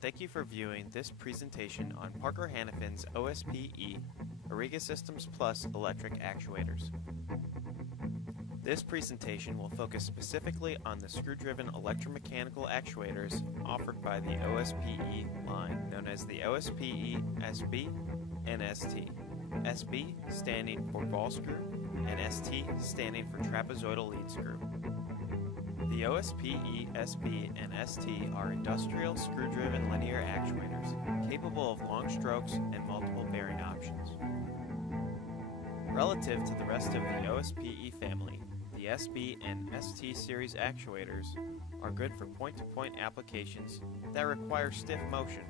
thank you for viewing this presentation on Parker OSB-ST Origa Systems Plus electric actuators. This presentation will focus specifically on the screw-driven electromechanical actuators offered by the OSB-ST line, known as the OSB-ST SB and ST. SB standing for ball screw and ST standing for trapezoidal lead screw. The OSB-ST SB and ST are industrial screw-driven linear actuators capable of long strokes and multiple bearing options. Relative to the rest of the OSB-ST family, the SB and ST series actuators are good for point-to-point applications that require stiff motion.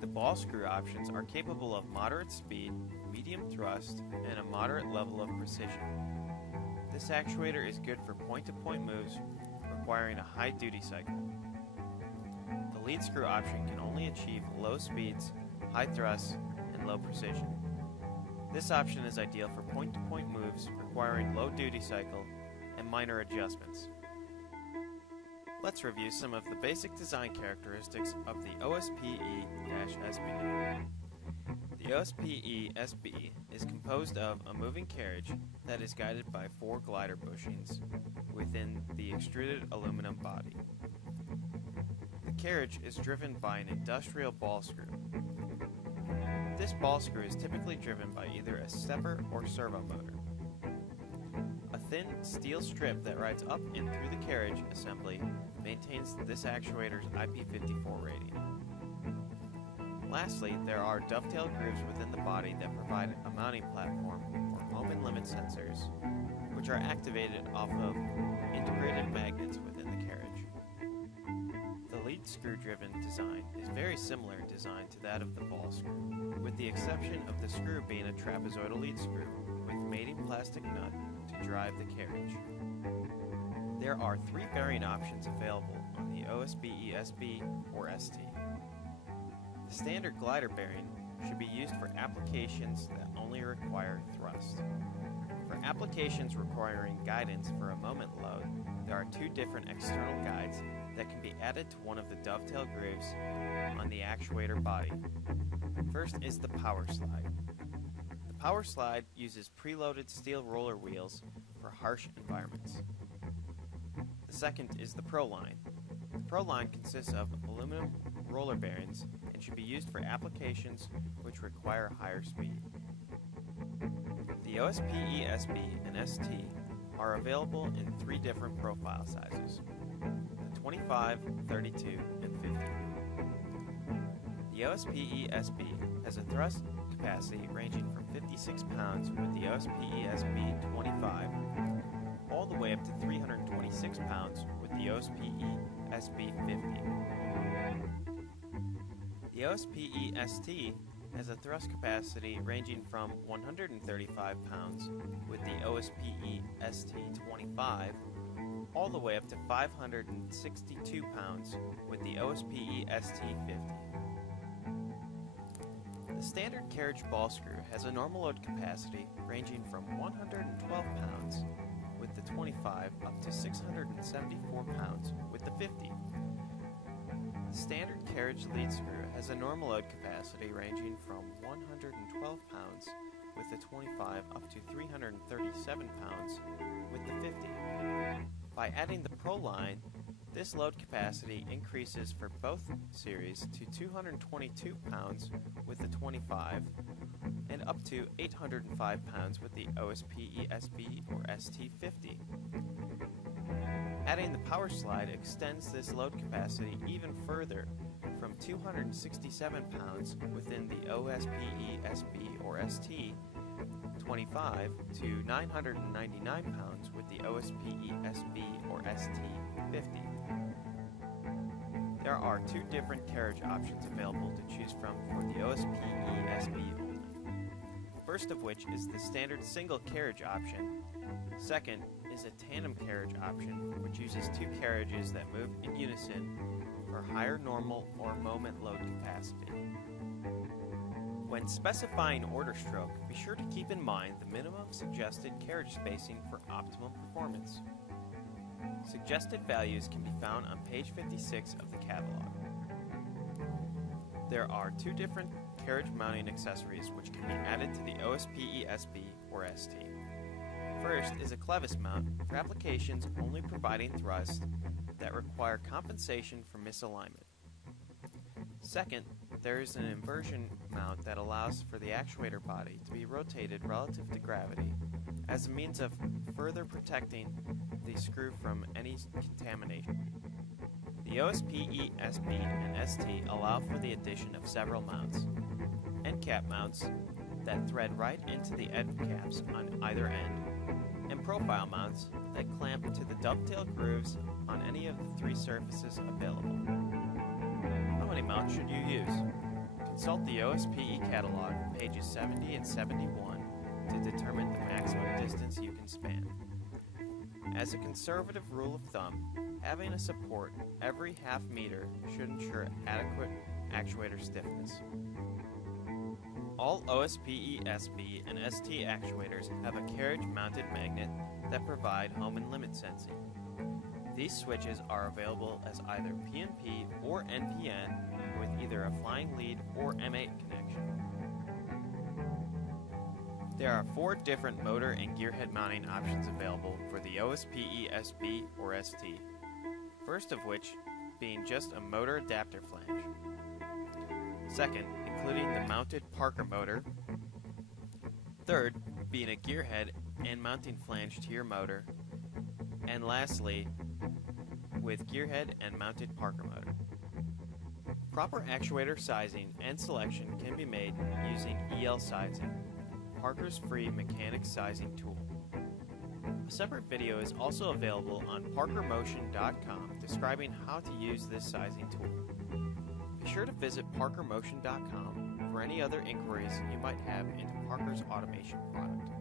The ball screw options are capable of moderate speed, medium thrust, and a moderate level of precision. This actuator is good for point-to-point moves requiring a high duty cycle. The lead screw option can only achieve low speeds, high thrusts, and low precision. This option is ideal for point-to-point moves requiring low duty cycle and minor adjustments. Let's review some of the basic design characteristics of the OSB-ST-SB. The OSB-ST SB is composed of a moving carriage that is guided by 4 glider bushings within the extruded aluminum body. The carriage is driven by an industrial ball screw. This ball screw is typically driven by either a stepper or servo motor. A thin steel strip that rides up and through the carriage assembly maintains this actuator's IP54 rating. Lastly, there are dovetail grooves within the body that provide a mounting platform or moment limit sensors, which are activated off of integrated magnets within the carriage. The lead screw-driven design is very similar in design to that of the ball screw, with the exception of the screw being a trapezoidal lead screw with mating plastic nut to drive the carriage. There are 3 bearing options available on the OSB-ST SB or ST. The standard glider bearing should be used for applications that only require thrust. For applications requiring guidance for a moment load, there are 2 different external guides that can be added to one of the dovetail grooves on the actuator body. First is the power slide. The power slide uses preloaded steel roller wheels for harsh environments. The second is the Pro line. The Pro line consists of aluminum roller bearings and should be used for applications which require higher speed. The OSB-ST SB and ST are available in 3 different profile sizes: the 25, 32, and 50. The OSB-ST SB has a thrust capacity ranging from 56 pounds with the OSB-ST SB 25 all the way up to 326 pounds with the OSB-ST SB 50. The OSB-ST ST has a thrust capacity ranging from 135 pounds with the OSB-ST ST 25 all the way up to 562 pounds with the OSB-ST ST 50. The standard carriage ball screw has a normal load capacity ranging from 112 pounds with the 25 up to 674 pounds with the 50. The standard carriage lead screw has a normal load capacity ranging from 112 pounds with the 25 up to 337 pounds with the 50. By adding the Pro line, this load capacity increases for both series to 222 pounds with the 25 and up to 805 pounds with the OSB-ST SB or ST50. Adding the power slide extends this load capacity even further from 267 pounds within the OSB-ST SB or ST25 to 999 pounds with the OSB-ST SB or ST50. There are 2 different carriage options available to choose from for the OSB-ST SB only. First of which is the standard single carriage option. Second is a tandem carriage option, which uses 2 carriages that move in unison for higher normal or moment load capacity. When specifying order stroke, be sure to keep in mind the minimum suggested carriage spacing for optimum performance. Suggested values can be found on page 56 of the catalog. There are two different carriage mounting accessories which can be added to the OSPE SB or ST. First is a clevis mount for applications only providing thrust that require compensation for misalignment. Second, there is an inversion mount that allows for the actuator body to be rotated relative to gravity as a means of further protecting the screw from any contamination. The OSPE SB and ST allow for the addition of several mounts. End cap mounts that thread right into the end caps on either end, and profile mounts that clamp to the dovetail grooves on any of the three surfaces available. How many mounts should you use? Consult the OSPE catalog, pages 70 and 71, to determine the maximum distance you can span. As a conservative rule of thumb, having a support every half meter should ensure adequate actuator stiffness. All OSPE SB and ST actuators have a carriage-mounted magnet that provide home and limit sensing. These switches are available as either PNP or NPN with either a flying lead or M8 connection. There are 4 different motor and gearhead mounting options available for the OSPE SB or ST. First of which being just a motor adapter flange. Second, including the mounted Parker motor. Third, being a gearhead and mounting flange to your motor. And lastly, with gearhead and mounted Parker motor. Proper actuator sizing and selection can be made using EL sizing, Parker's free mechanics sizing tool. A separate video is also available on parkermotion.com describing how to use this sizing tool. Be sure to visit parkermotion.com for any other inquiries you might have into Parker's automation product.